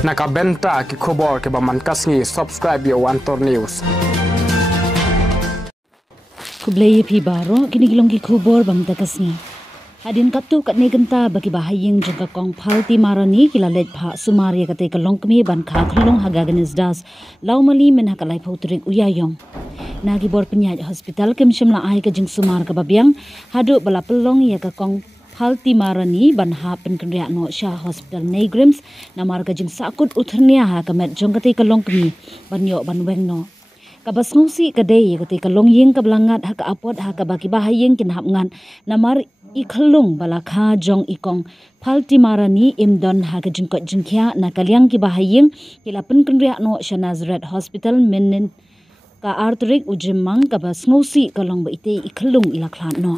Nakabenta ki khobor ke ba mankasngi subscribe yo Antor News. Kublai pi baro kini gilong ki khobor bang takasngi. Hadin kaptu kat negenta bagi bahaying jangka kong phalti marani kilalet pha sumari kate kalong kmi ban kha khlong haga ganis das laumali men hakalai phautrik uyayong. Nagi bor penyaj hospital kem shimla ai ka jing sumar ka babyang hadu bala pelong ya ka kong Phalti marani ban ha pen kendria no Shah Hospital Negrims namar ka jing sakut uthernia ha kamet jongkati kalong kmi ban yo ban weng no kabas ngusi kadai kati kalong ying ka blangat ha ka apot ha ka baki bahayeng kin hapngan namar I khalung bala kha jong ikong Phalti marani imdon ha ka jing ko jingkhya na kalyang ki bahayeng kila pen kendria no Shah Nazareth Hospital menin ka arterik ujimang kabas ngusi kalong ba ite ikhalung ilaklan no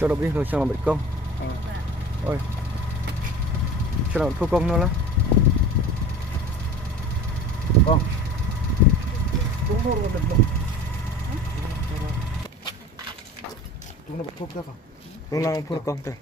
Cho nó biết rồi cho nó bị công. Ôi. Cho nó thu công nữa là. Con. Chúng nó bắt thuốc ra không? Nó đang thuốc con kìa.